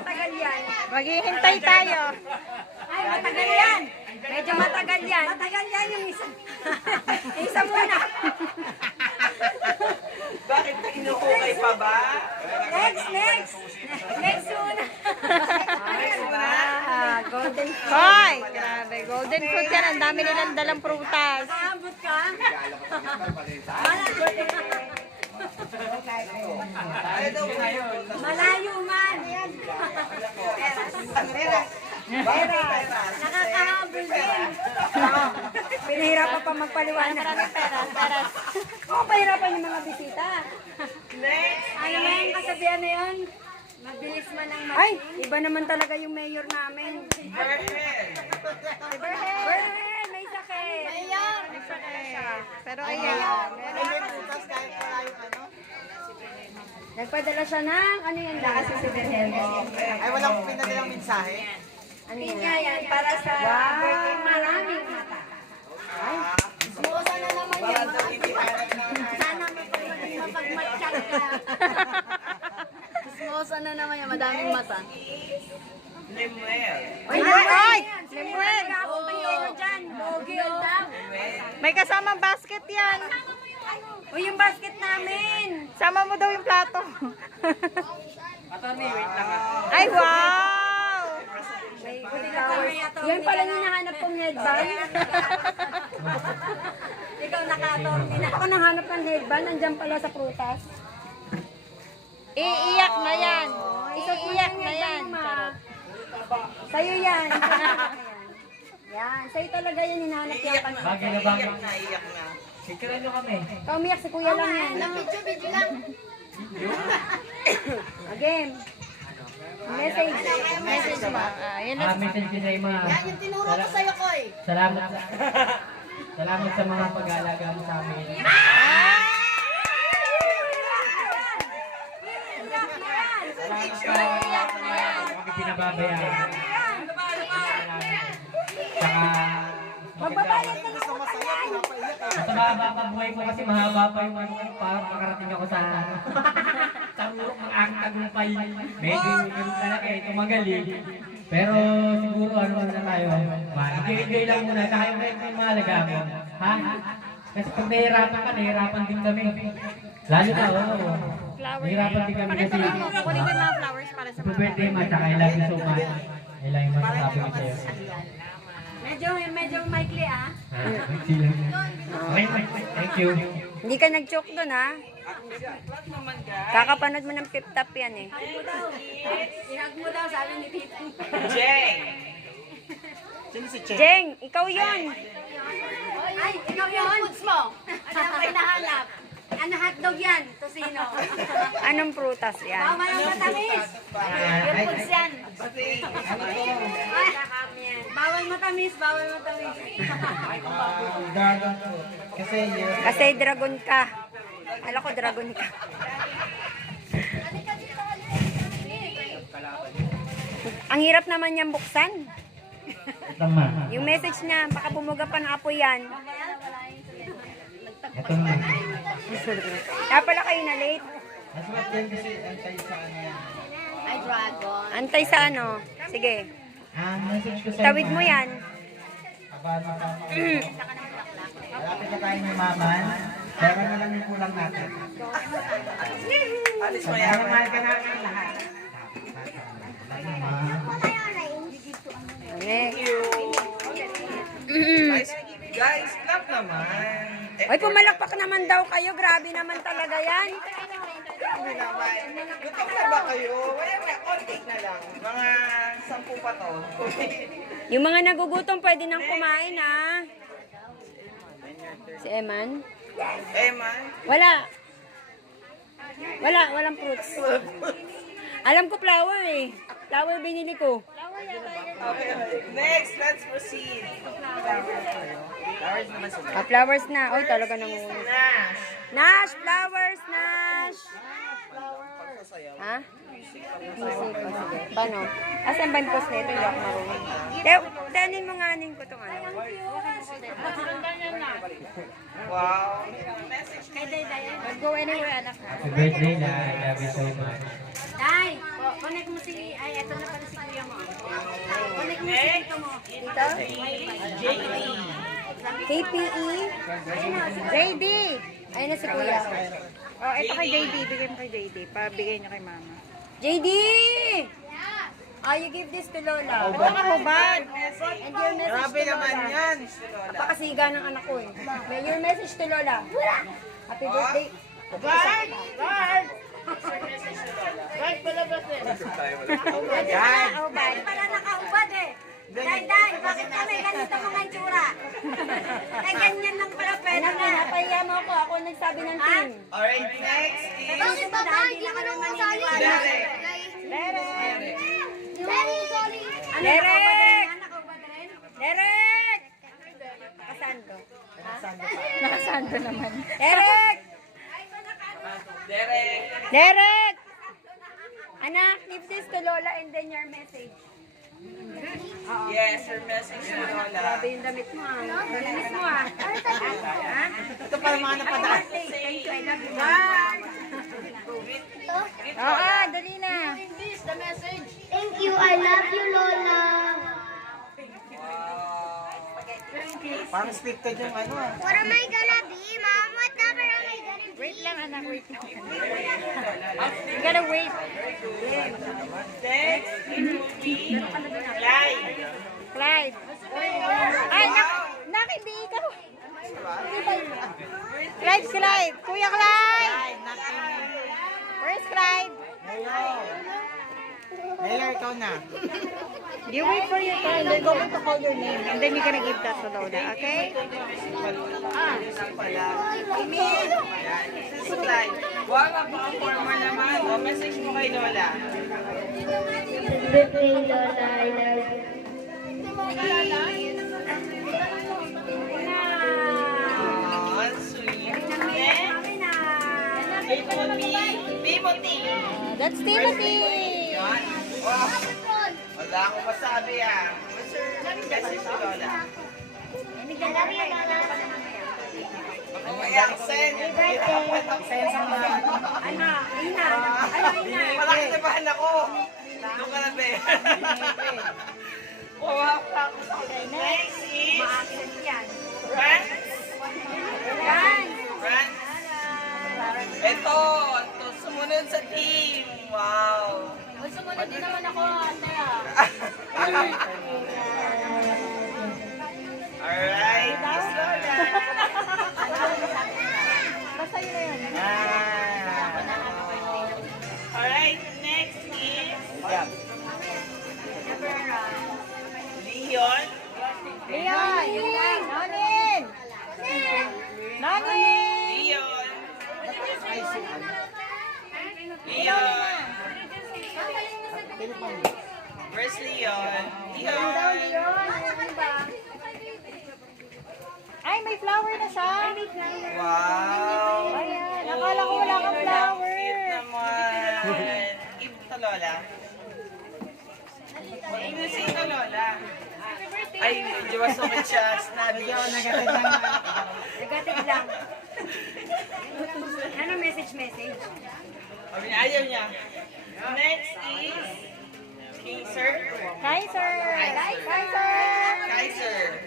matagal yan. Maghihintay tayo. Ay, matagal yan. Medyo matagal yan. Matagal yan yung isa. Isa muna. Bakit inuukay pa ba? Next. Next muna. Golden fruit. Hoy! Grabe, golden fruit yan. Ang dami nilang dalang prutas. Nakabot ka? Malayo man. Nakakahabol din. Pinahirapan pa magpaliwanag. Peras. Oo, pahirapan yung mga bisita. Ano na yung kasabihan na yun? Mabilis man ang mating. Ay, iba naman talaga yung mayor namin. Berhen, may sakit. Mayor. May sakit siya. Pero ayan. Nagpadala siya ng, ano yan lang? Kasi si Berhen. Ay, walang pinadalang mensahe. Ano yan? Para sa birthday, maraming mata. Ay, smosa na naman yan. Sana mapagmatsyag ka. Smosa na naman yan, madaming mata. Limuel. Ay! Limuel! Bogi o daw. May kasamang basket yan. O yung basket namin. Sama mo daw yung plato. Attorney, wait lang. Ay, wow! Yan pala yung hinahanap kong headband. Ikaw naka-atorni na. Ako nanghanap ng headband, nandiyan pala sa prutas. Iiyak na yan. Iiyak na yan. Charot. Sa'yo yan. Yan, sa'yo talaga yan hinahanap yung pan. Bagay na bagay. Naiyak na. Sikira nyo kami. Ikaw umiyak, si kuya lang yan. Video lang. Again. Message. Message mo. Yun lang. Message ko sa ima. Yan yung tinuro ko sa'yo, Koy. Salamat. Salamat sa mga pag-aalaga mo sa amin. Kami pinababayaan. Saka, Magbabayad na Gusto masaya, pinapaiyak eh. mas mahaba pa buhay ko kasi mahaba pa yung ano para makarating ako sa tarurok ng aking tagumpay. Medyo yung talaga eh, tumagal eh. Pero siguro ano na tayo, enjoy lang muna tayo yung mahalaga mo. Ha? Kasi pag nahirapan din kami. Lalo na, oo. Nahirapan din kami kasi. Kunin ko yung mga flowers para sa Happy birthday ma, tsaka I love you so much. I love you masasabi ko sa'yo. Medyo maikli ah. Okay, thank you. Hindi ka nag-choke doon ah. Kakapanood mo ng pip-tap yan eh. Ihag mo daw, sabi ni Tito. Jeng! Sino si Jeng? Jeng, ikaw yun. Ay, ikaw yung foods mo. Ano ang hinahanap? Ano hotdog yan? Tosino. Anong prutas yan? Mama ng matamis. Yung foods yan. Bawal matamis, bawal matamis. Dragon fruit. Kasi yun. Kasi dragon ka. Alam ko dragon ka. Ang hirap naman niyang buksan. Tama. Yung message niya, baka bumuga pa ng apoy yan. Ito na. Kaya pala kayo na late. Masarap yan kasi antay sa ano yan. Ay, dragon. Antay sa ano. Sige. Message ko sa Tawid mo yan. Malapit na tayo may maman. Pera na lang yung kulang natin. Alis mo yan. Mahal ka namin lahat. Next. Guys, clap naman. Oy, pumalakpak naman daw kayo. Grabe naman talaga yan. Grabe naman. Gutom na ba kayo? Wala, konti na lang. Mga 10 pa to. Yung mga nagugutom pwede nang kumain ha. Si Eman? Eman? Wala. Walang fruits. Alam ko flower eh. Flower binili ko. Okay. Next, let's proceed. Flowers naman sa Flowers na. Oy, talaga nangungulit. Nash. Nash, flowers, Nash. Ha? Music. O, sige. Paano? Asan ba yung post nito? Hindi ako marunong. Tanin mo nga nin ko itong ano. Wow. Don't go anywhere, anak. Happy birthday na. I love you so much. Day, Connect mo si, ay, eto na pala si kuya mo. Connect mo si tito mo. Dito? KPE? JD! Ayun na si kuya. Oh, ito kay JD. Bigay mo kay JD. Pabigay niyo kay mama. JD! You give this to Lola. Ito ka hubad. And your message Grabe to naman Lola. yan, si Lola. Napakasiga ng anak ko eh. May your message to Lola. Happy birthday. Dahil pala nakaubad eh. Dahil, bakit kami ganito mga itsura? Ay, ganyan lang pala pwede Anak, na. napahiya mo ako. Ako nagsabi ng team. Alright, next is Bakit ba dahil hindi na kami maniniwala? Derek. Ano, Derek! nakaubad rin? Derek! Nakasando. Nakasando naman. Derek! Derek. Derek! Anak, give this to Lola and then your message. Yes, her message to Lola. Grabe yung damit mo ah. Damit mo ah. Ha? Ito para mga napadaan. Thank you, I love you. Oo, dali na. Thank you. I love you, Lola. Parang scripted yung ano ah. What am I gonna be, Mom? Whatever am I gonna be? Wait lang, anak. Wait lang. You gotta wait. Next, it will be Clyde. Clyde. Ay, hindi ikaw. Clyde, Clyde. Kuya Clyde. Where's Clyde? Mayor, ikaw na. You wait for your turn. They're going to call your name. And then you're gonna give that to Lola, okay? Si Clyde. Wow, napaka-formal naman. O, message mo kay Lola. Birthday, Lola. I love you. Oh, sweet. Next, it will be Timothy. That's Timothy. Yan. Oh, wala akong masabi ah. What's your message to Lola? I love you, Lola. May accent. Accent sa mga. Ano? Ina. Malaki na bahan ako. Doon ka na, be. Wow, next is Ma-accent yan. Rance. Rance. Ito, sumunod sa team. Wow. Sumunod din naman ako, Ataya. Alright, Miss Lola. Basta yun na yun. Alright, next is Leon. Leon! Nonin! Nonin! Leon. Leon. Where's Leon? Leon. Ay, may flower na siya. Wow. Ayan, akala ko wala kang flower. Cute naman. Give to Lola. Ino si ito, Lola. Ay, medyo masukit siya. Snappy. Negative lang. Ano message? Sabi niya, ayaw niya. Next is Kaiser. Kaiser! Kaiser! Kaiser.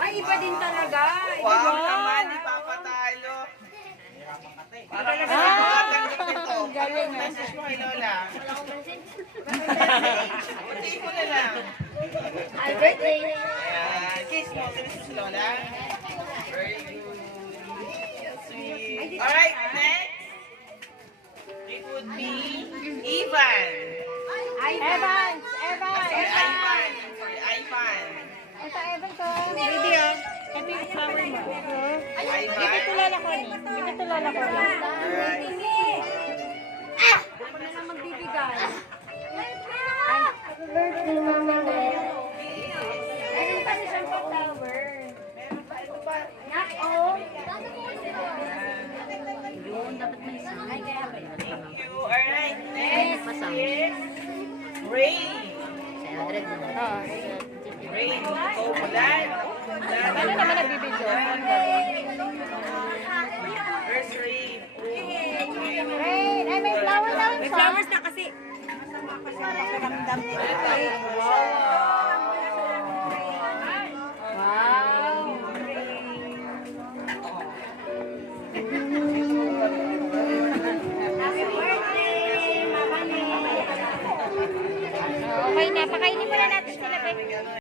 Ay, iba din talaga. Wow, naman, di papatalo. Parang nagkatanggap nito. Galing. Message mo kay Lola. Puntiin mo na lang. Happy birthday. Ayan. Kiss mo. Kiss mo si Lola. Very good. Sweet. Alright, next. It would be Ivan. Evans! Evans! Ivan. Sorry, Ivan. Ito, Evan ko. Baby, oh. Ito yung flower mo. Give it to Lola ko. Give it to Lola ko. Alright. Ako na lang magbibigay. Happy birthday, Mama. Meron kasi siyang flower. Thank you. Alright, next is Ray. Ray, ikaw mulan. Ano naman nagbibidyo? Where's Ray? Rain! Ay, may flower daw. flowers na kasi. Wow. Okay na, pakainin mo na natin sila, Bek.